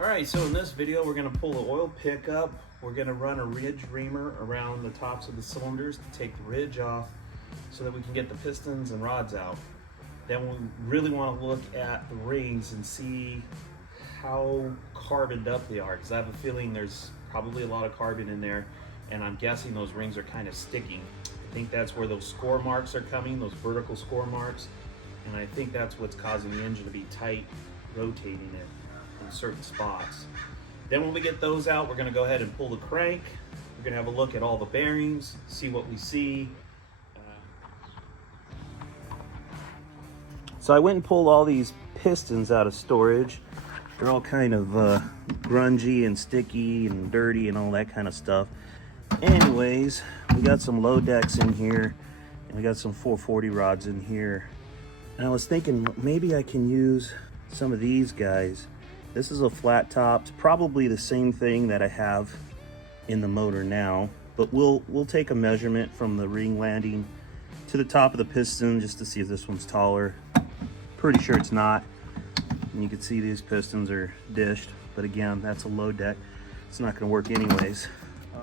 Alright, so in this video we're going to pull the oil pickup. We're going to run a ridge reamer around the tops of the cylinders to take the ridge off so that we can get the pistons and rods out. Then we really want to look at the rings and see how carboned up they are, because I have a feeling there's probably a lot of carbon in there, and I'm guessing those rings are kind of sticking. I think that's where those score marks are coming, those vertical score marks, and I think that's what's causing the engine to be tight, rotating it in certain spots. Then when we get those out, we're going to go ahead and pull the crank. We're going to have a look at all the bearings, see what we see. So I went and pulled all these pistons out of storage. They're all kind of grungy and sticky and dirty and all that kind of stuff. Anyways, we got some low decks in here, and we got some 440 rods in here. And I was thinking maybe I can use some of these guys. This is a flat top. It's probably the same thing that I have in the motor now, but we'll take a measurement from the ring landing to the top of the piston just to see if this one's taller. Pretty sure it's not. And you can see these pistons are dished, but again, that's a low deck. It's not gonna work anyways.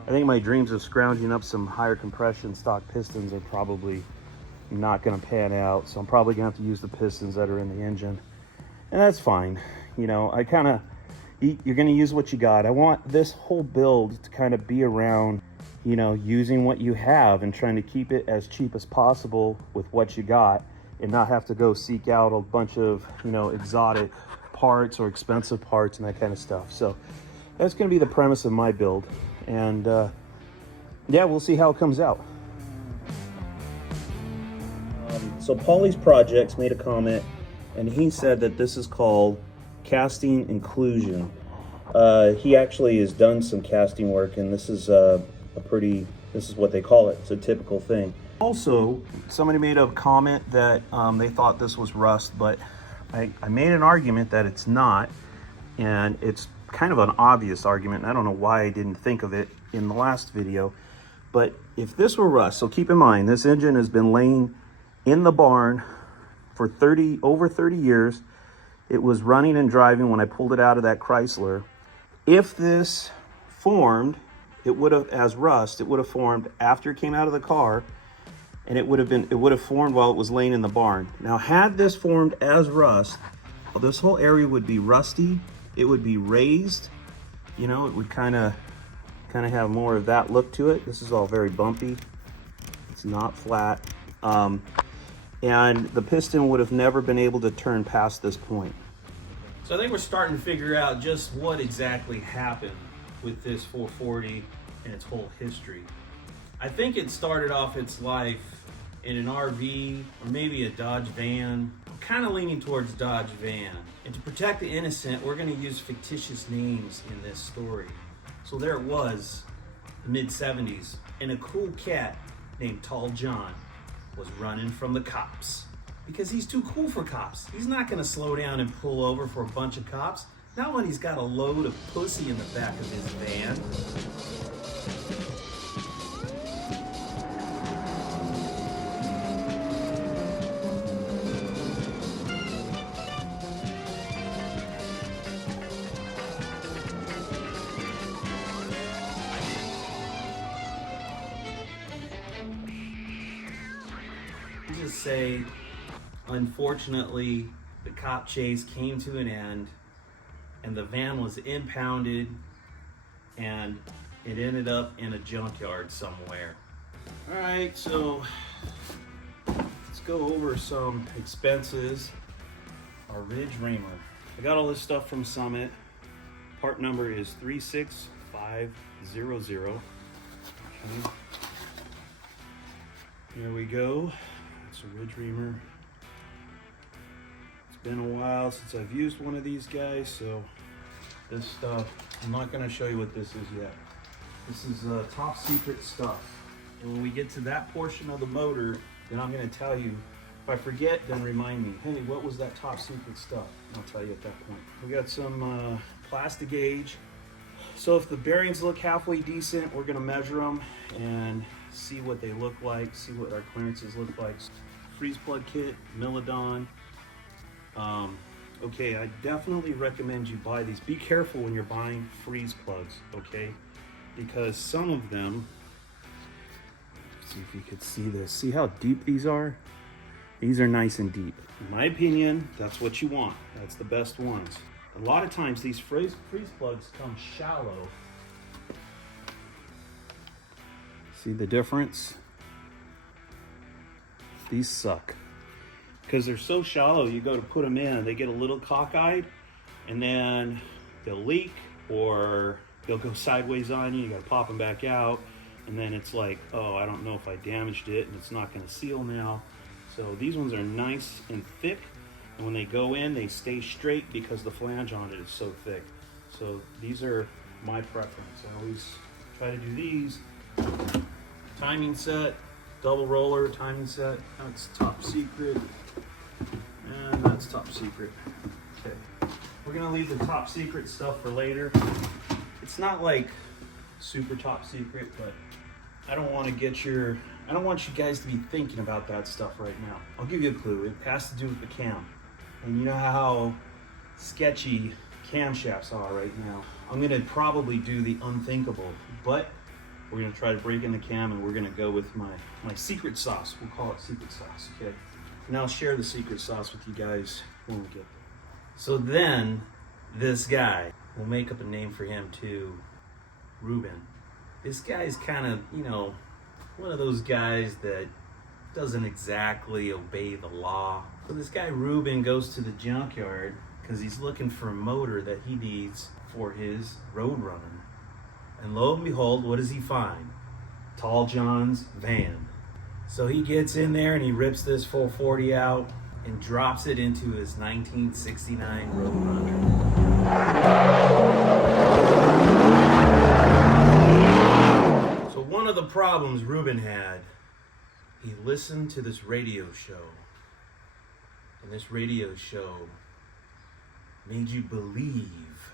I think my dreams of scrounging up some higher compression stock pistons are probably not gonna pan out, so I'm probably gonna have to use the pistons that are in the engine. And that's fine. You know, you're gonna use what you got. I want this whole build to kind of be around, you know, using what you have and trying to keep it as cheap as possible with what you got, and not have to go seek out a bunch of, you know, exotic parts or expensive parts and that kind of stuff. So that's gonna be the premise of my build. And yeah, we'll see how it comes out. So Paulie's Projects made a comment, and he said that this is called casting inclusion. He actually has done some casting work, and this is this is what they call it. It's a typical thing. Also, somebody made a comment that they thought this was rust, but I made an argument that it's not, and it's kind of an obvious argument, and I don't know why I didn't think of it in the last video. But if this were rust, so keep in mind, this engine has been laying in the barn for over 30 years. It was running and driving when I pulled it out of that Chrysler. If this formed, it would have, as rust, it would have formed after it came out of the car, and it would have formed while it was laying in the barn. Now, had this formed as rust, this whole area would be rusty. It would be raised. You know, it would kind of have more of that look to it. This is all very bumpy. It's not flat. And the piston would have never been able to turn past this point. So I think we're starting to figure out just what exactly happened with this 440 and its whole history. I think it started off its life in an RV or maybe a Dodge van. I'm kind of leaning towards Dodge van. And to protect the innocent, we're going to use fictitious names in this story. So there it was, the mid-70s, and a cool cat named Tall John was running from the cops because he's too cool for cops. He's not going to slow down and pull over for a bunch of cops, not when he's got a load of pussy in the back of his van. Just say, unfortunately, the cop chase came to an end, and the van was impounded, and it ended up in a junkyard somewhere. All right, so let's go over some expenses. Our ridge reamer. I got all this stuff from Summit. Part number is 36500. Okay. Here we go. It's a ridge reamer. It's been a while since I've used one of these guys, so this stuff, I'm not going to show you what this is yet. This is top secret stuff. And when we get to that portion of the motor, then I'm going to tell you. If I forget, then remind me, hey, what was that top secret stuff? I'll tell you at that point. We got some plastic gauge. So if the bearings look halfway decent, we're going to measure them and see what they look like, see what our clearances look like. Freeze plug kit, Milodon, Okay, I definitely recommend you buy these. Be careful when you're buying freeze plugs, okay? Because some of them, see if you could see this. See how deep these are? These are nice and deep. In my opinion, that's what you want. That's the best ones. A lot of times these freeze plugs come shallow. See the difference? These suck. Because they're so shallow, you go to put them in, they get a little cockeyed, and then they'll leak, or they'll go sideways on you, you gotta pop them back out, and then it's like, oh, I don't know if I damaged it, and it's not gonna seal now. So these ones are nice and thick, and when they go in, they stay straight because the flange on it is so thick. So these are my preference. I always try to do these. Timing set, double roller timing set, that's top secret. And that's top secret. Okay, we're gonna leave the top secret stuff for later. It's not like super top secret, but I don't want you guys to be thinking about that stuff right now. I'll give you a clue. It has to do with the cam. And you know how sketchy camshafts are right now. I'm gonna probably do the unthinkable, but we're gonna try to break in the cam, and we're gonna go with my secret sauce. We'll call it secret sauce, okay? And I'll share the secret sauce with you guys when we get there. So then, this guy, we'll make up a name for him too, Ruben. This guy's kind of, one of those guys that doesn't exactly obey the law. So this guy Ruben goes to the junkyard because he's looking for a motor that he needs for his Roadrunner. And lo and behold, what does he find? Tall John's van. So he gets in there and he rips this 440 out and drops it into his 1969 Roadrunner. So one of the problems Ruben had, he listened to this radio show. And this radio show made you believe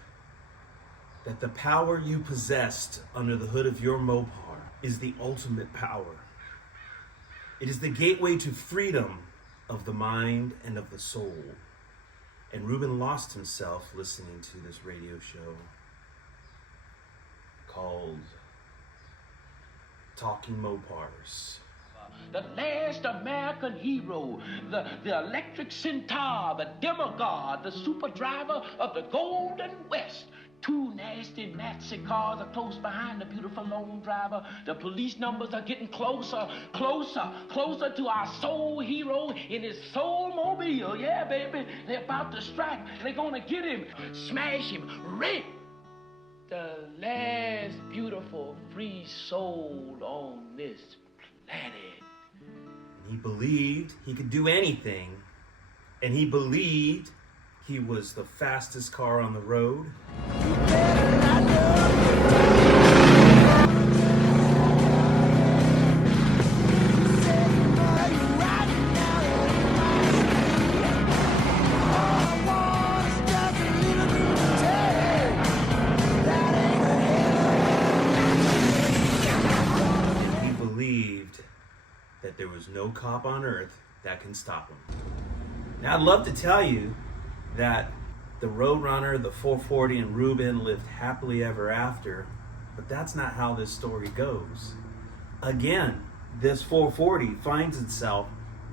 that the power you possessed under the hood of your Mopar is the ultimate power. It is the gateway to freedom of the mind and of the soul. And Ruben lost himself listening to this radio show called Talking Mopars. The last American hero, the electric centaur, the demigod, the super driver of the Golden West. Two nasty Nazi cars are close behind the beautiful lone driver. The police numbers are getting closer, closer, closer to our soul hero in his soul mobile. Yeah, baby, they're about to strike. They're gonna get him, smash him, rip the last beautiful free soul on this planet. He believed he could do anything, and he believed he was the fastest car on the road. And he believed that there was no cop on earth that can stop him. Now, I'd love to tell you that the Roadrunner, the 440, and Ruben lived happily ever after, but that's not how this story goes. Again, this 440 finds itself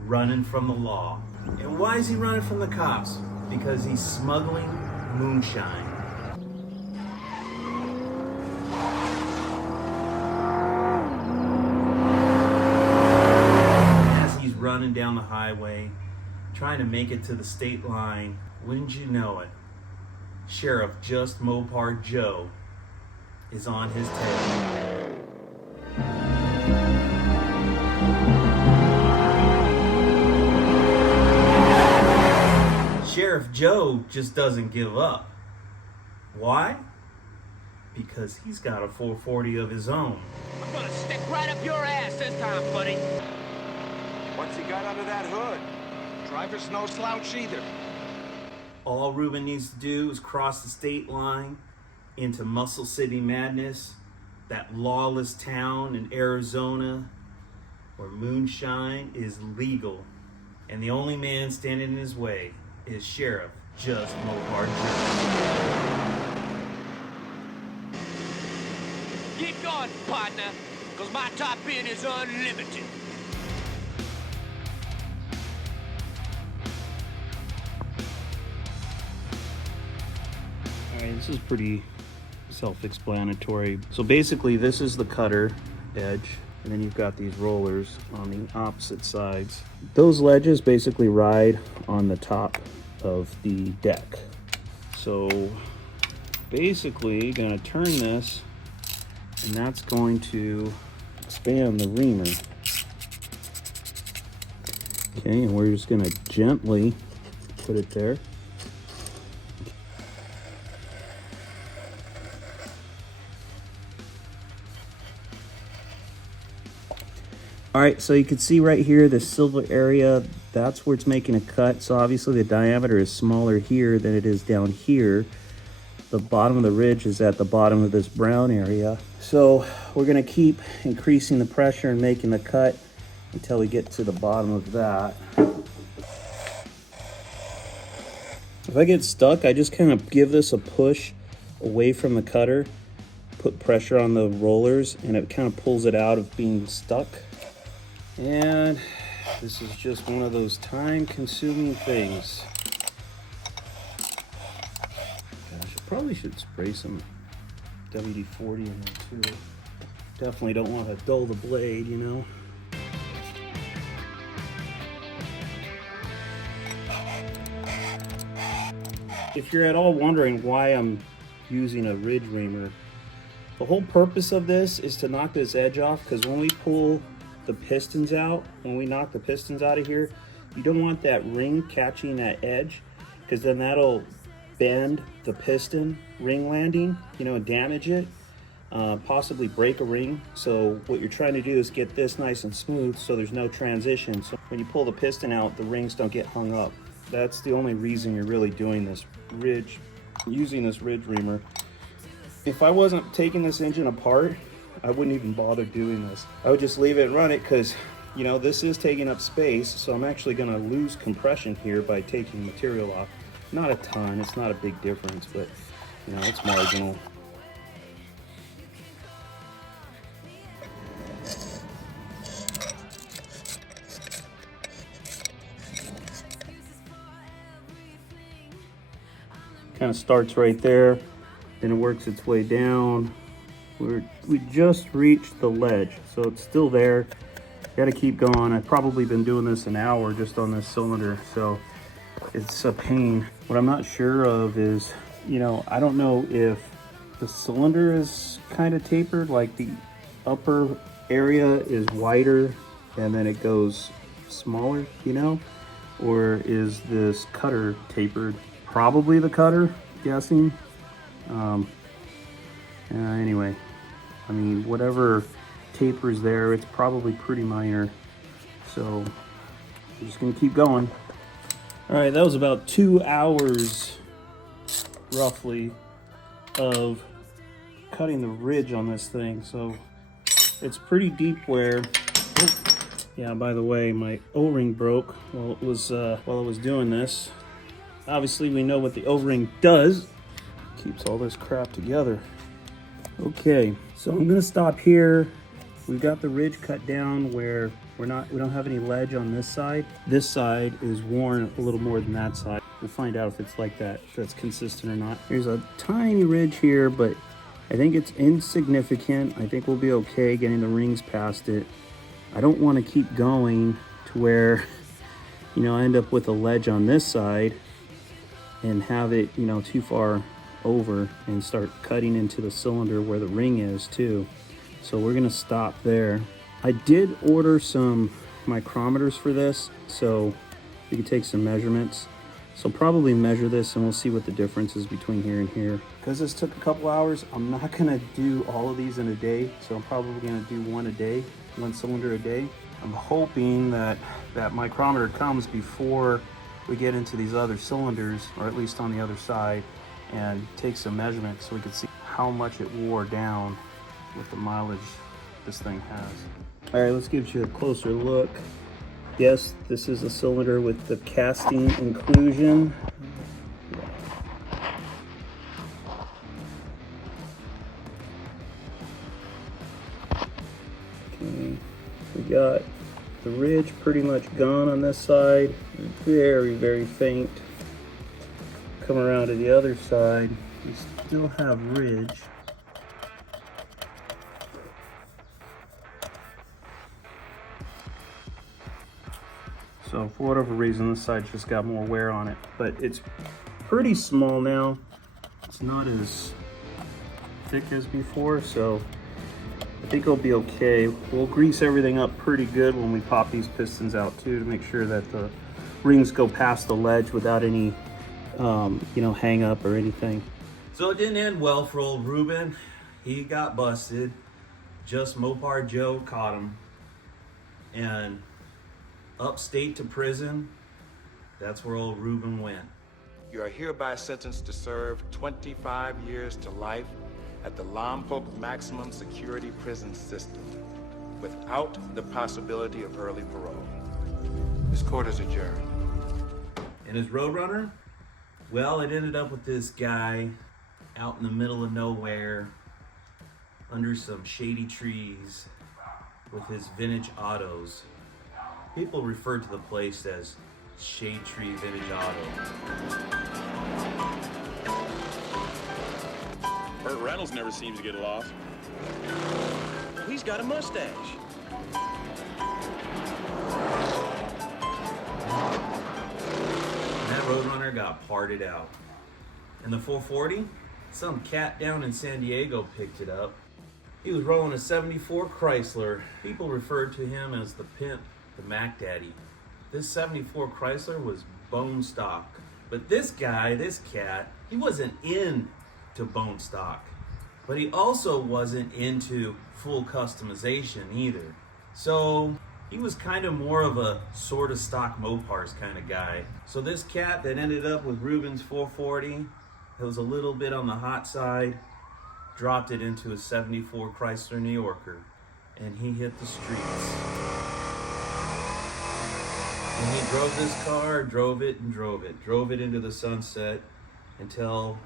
running from the law. And why is he running from the cops? Because he's smuggling moonshine. As he's running down the highway, trying to make it to the state line, wouldn't you know it, Sheriff Just Mopar Joe is on his tail. Sheriff Joe just doesn't give up. Why? Because he's got a 440 of his own. I'm gonna stick right up your ass this time, buddy. What's he got under that hood? Driver's no slouch either. All Ruben needs to do is cross the state line into Muscle City Madness, that lawless town in Arizona where moonshine is legal. And the only man standing in his way is Sheriff just Mopar. Keep going, partner, because my top end is unlimited. Alright, this is pretty self-explanatory. So basically this is the cutter edge, and then you've got these rollers on the opposite sides. Those ledges basically ride on the top of the deck. So basically gonna turn this, and that's going to expand the reamer. Okay, and we're just gonna gently put it there. All right, so you can see right here, the silver area, that's where it's making a cut. So obviously the diameter is smaller here than it is down here. The bottom of the ridge is at the bottom of this brown area. So we're gonna keep increasing the pressure and making the cut until we get to the bottom of that. If I get stuck, I just kind of give this a push away from the cutter, put pressure on the rollers, and it kind of pulls it out of being stuck. And this is just one of those time-consuming things. Gosh, I probably should spray some WD-40 in there too. Definitely don't want to dull the blade, you know. If you're at all wondering why I'm using a ridge reamer, the whole purpose of this is to knock this edge off, because when we pull the pistons out, when we knock the pistons out of here, you don't want that ring catching that edge, because then that'll bend the piston ring landing, you know, and damage it, possibly break a ring. So what you're trying to do is get this nice and smooth so there's no transition. So when you pull the piston out, the rings don't get hung up. That's the only reason you're really doing this using this ridge reamer. If I wasn't taking this engine apart, I wouldn't even bother doing this. I would just leave it and run it, because, you know, this is taking up space, so I'm actually gonna lose compression here by taking material off. Not a ton, it's not a big difference, but, you know, it's marginal. Kind of starts right there, then it works its way down. We just reached the ledge, so it's still there. Got to keep going. I've probably been doing this an hour just on this cylinder, so it's a pain. What I'm not sure of is, you know, I don't know if the cylinder is kind of tapered, like the upper area is wider and then it goes smaller, you know, or is this cutter tapered? Probably the cutter, guessing. Anyway, I mean, whatever tapers there, it's probably pretty minor. So I'm just gonna keep going. All right, that was about 2 hours, roughly, of cutting the ridge on this thing. So it's pretty deep wear. Oh, yeah, by the way, my O-ring broke while I was doing this. Obviously, we know what the O-ring does. Keeps all this crap together. Okay, so I'm gonna stop here. We've got the ridge cut down where we don't have any ledge on this side. This side is worn a little more than that side. We'll find out if it's like that, if that's consistent or not. There's a tiny ridge here, but I think it's insignificant. I think we'll be okay getting the rings past it. I don't want to keep going to where, you know, I end up with a ledge on this side and have it, you know, too far over and start cutting into the cylinder where the ring is too. So we're gonna stop there. I did order some micrometers for this, so we can take some measurements. So probably measure this and we'll see what the difference is between here and here. Because this took a couple hours, I'm not gonna do all of these in a day, so I'm probably gonna do one a day, one cylinder a day. I'm hoping that that micrometer comes before we get into these other cylinders, or at least on the other side, and take some measurements so we can see how much it wore down with the mileage this thing has. All right, let's give you a closer look. Yes, this is a cylinder with the casting inclusion. got the ridge pretty much gone on this side, very, very faint. Come around to the other side, we still have ridge. So for whatever reason, this side just got more wear on it, but it's pretty small now. It's not as thick as before, so I think it'll be okay. We'll grease everything up pretty good when we pop these pistons out too, to make sure that the rings go past the ledge without any, you know, hang up or anything. So it didn't end well for old Ruben. He got busted. Just Mopar Joe caught him. And upstate to prison, that's where old Ruben went. You are hereby sentenced to serve 25 years to life at the Lompoc Maximum Security Prison System, without the possibility of early parole. This court is adjourned. And his Roadrunner? Well, it ended up with this guy out in the middle of nowhere, under some shady trees, with his vintage autos. People refer to the place as Shade Tree Vintage Auto. Burt Reynolds never seems to get lost. He's got a mustache. That Roadrunner got parted out. And the 440? Some cat down in San Diego picked it up. He was rolling a 74 Chrysler. People referred to him as the pimp, the Mac Daddy. This 74 Chrysler was bone stock. But this guy, this cat, he wasn't into bone stock. But he also wasn't into full customization either. So he was kind of more of a sort of stock Mopars kind of guy. So this cat that ended up with Ruben's 440, it was a little bit on the hot side, dropped it into a 74 Chrysler New Yorker, and he hit the streets. And he drove this car, drove it into the sunset until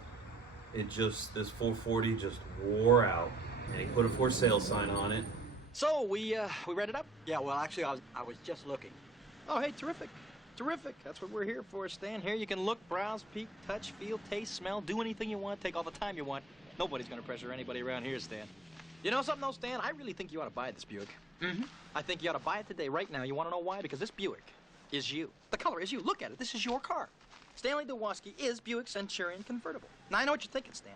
this 440 just wore out. And he put a for sale sign on it. So we read it up? Yeah, well, actually, I was just looking. Oh, hey, terrific. Terrific. That's what we're here for, Stan. Here you can look, browse, peek, touch, feel, taste, smell, do anything you want, take all the time you want. Nobody's going to pressure anybody around here, Stan. You know something, though, Stan? I really think you ought to buy this Buick. Mm-hmm. I think you ought to buy it today, right now. You want to know why? Because this Buick is you. The color is you. Look at it. This is your car. Stanley Dwoski is Buick Centurion convertible. Now, I know what you're thinking, Stan.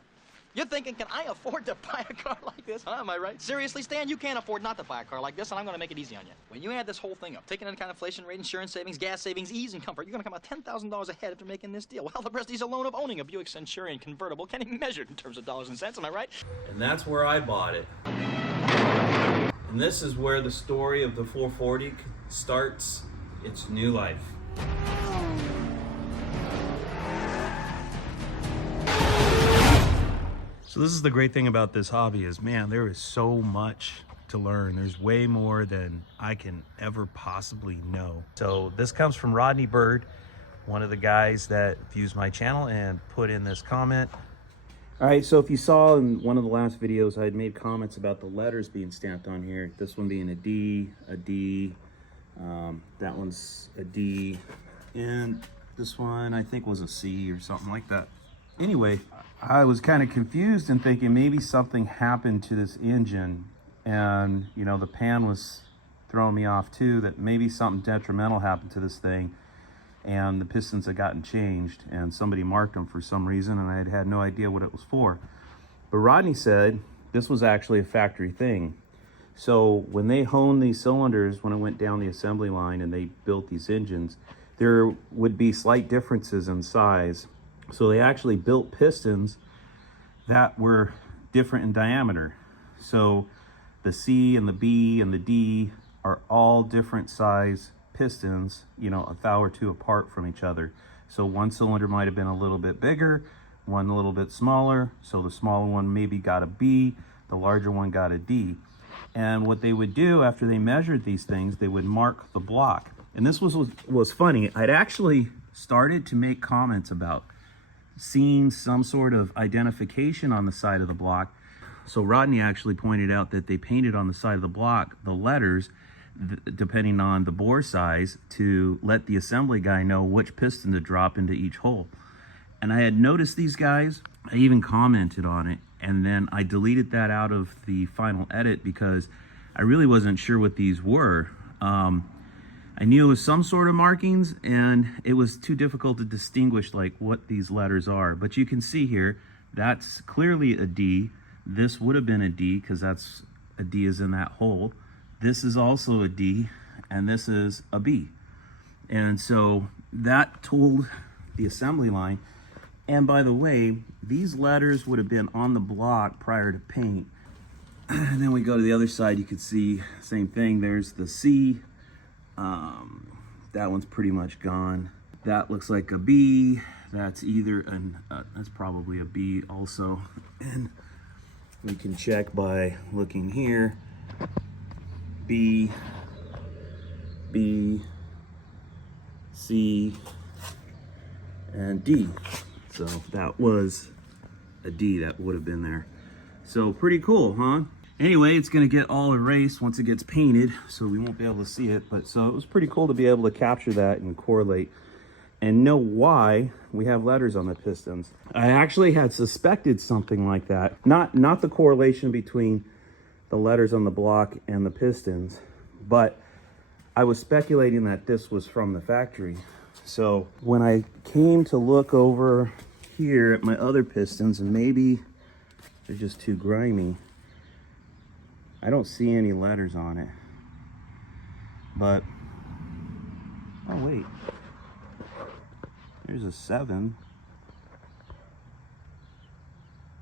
You're thinking, can I afford to buy a car like this? Huh, am I right? Seriously, Stan, you can't afford not to buy a car like this, and I'm going to make it easy on you. When you add this whole thing up, taking into account inflation rate, insurance savings, gas savings, ease, and comfort, you're going to come out $10,000 ahead after making this deal. Well, the prestige alone of owning a Buick Centurion convertible can't be measured in terms of dollars and cents, am I right? And that's where I bought it. And this is where the story of the 440 starts its new life. So this is the great thing about this hobby is, man, there is so much to learn. There's way more than I can ever possibly know. So this comes from Rodney Bird, one of the guys that views my channel and put in this comment. All right, so if you saw in one of the last videos, I had made comments about the letters being stamped on here. This one being a D, that one's a D, and this one I think was a C or something like that. Anyway, I was kind of confused and thinking maybe something happened to this engine, and you know, the pan was throwing me off too, that maybe something detrimental happened to this thing and the pistons had gotten changed and somebody marked them for some reason and I had no idea what it was for. But Rodney said this was actually a factory thing. So when they honed these cylinders, when it went down the assembly line and they built these engines, there would be slight differences in size. So they actually built pistons that were different in diameter. So the C and the B and the D are all different size pistons, you know, a thou or two apart from each other. So one cylinder might have been a little bit bigger, one a little bit smaller. So the smaller one maybe got a B, the larger one got a D. And what they would do after they measured these things, they would mark the block. And this was funny. I'd actually started to make comments about seeing some sort of identification on the side of the block. So Rodney actually pointed out that they painted on the side of the block the letters depending on the bore size, to let the assembly guy know which piston to drop into each hole. And I had noticed these guys, I even commented on it, and then I deleted that out of the final edit because I really wasn't sure what these were. I knew it was some sort of markings, and it was too difficult to distinguish like what these letters are. But you can see here, that's clearly a D. This would have been a D because that's a D is in that hole. This is also a D, and this is a B. And so that told the assembly line. And by the way, these letters would have been on the block prior to paint. And then we go to the other side, you can see same thing. There's the C. That one's pretty much gone. That looks like a B. That's either that's probably a B also. And we can check by looking here. B, B, C, and D. So that was a D that would have been there. So pretty cool, huh? Anyway, it's gonna get all erased once it gets painted, so we won't be able to see it. But so it was pretty cool to be able to capture that and correlate and know why we have letters on the pistons. I actually had suspected something like that. Not the correlation between the letters on the block and the pistons, but I was speculating that this was from the factory. So when I came to look over here at my other pistons, and maybe they're just too grimy, I don't see any letters on it. But, oh wait, there's a 7.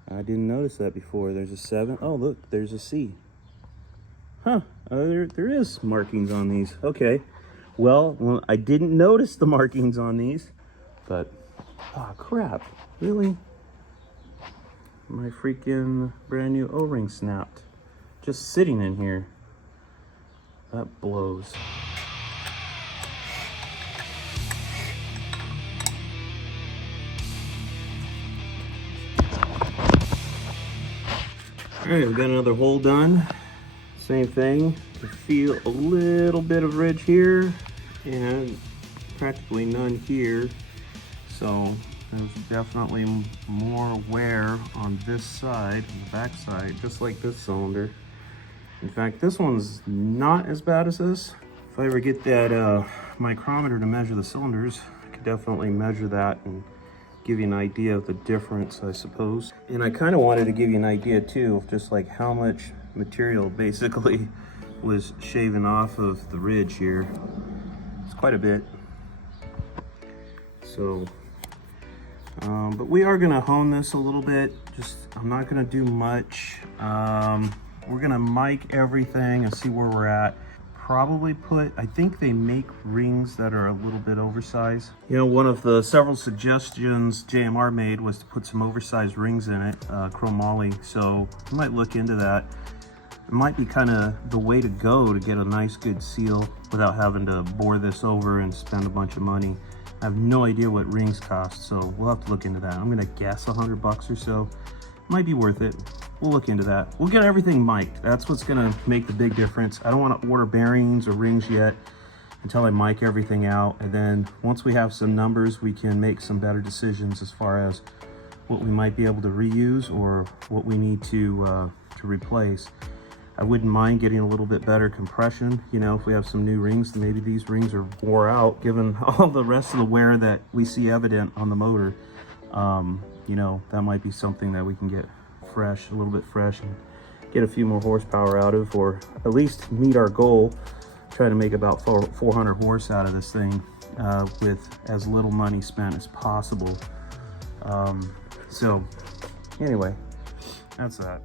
I didn't notice that before. There's a 7. Oh look, there's a C. Huh, there is markings on these. Okay, well, I didn't notice the markings on these, but, oh crap, really? My freaking brand new O-ring snapped. Just sitting in here. That blows. All right, we've got another hole done. Same thing. You feel a little bit of ridge here and practically none here. So there's definitely more wear on this side, on the back side, just like this cylinder. In fact, this one's not as bad as this. If I ever get that micrometer to measure the cylinders, I could definitely measure that and give you an idea of the difference, I suppose. And I kind of wanted to give you an idea too of just like how much material basically was shaven off of the ridge here. It's quite a bit. So, but we are gonna hone this a little bit. I'm not gonna do much. We're gonna mic everything and see where we're at. Probably I think they make rings that are a little bit oversized. You know, one of the several suggestions JMR made was to put some oversized rings in it, chromoly. So I might look into that. It might be kind of the way to go to get a nice good seal without having to bore this over and spend a bunch of money. I have no idea what rings cost, so we'll have to look into that. I'm gonna guess $100 or so. Might be worth it. We'll look into that. We'll get everything mic'd. That's what's gonna make the big difference. I don't wanna order bearings or rings yet until I mic everything out. And then once we have some numbers, we can make some better decisions as far as what we might be able to reuse or what we need to replace. I wouldn't mind getting a little bit better compression. You know, if we have some new rings, then maybe these rings are wore out given all the rest of the wear that we see evident on the motor. You know, that might be something that we can get fresh, a little bit fresh, and get a few more horsepower out of, or at least meet our goal, try to make about 400 horse out of this thing with as little money spent as possible. So anyway, that's that.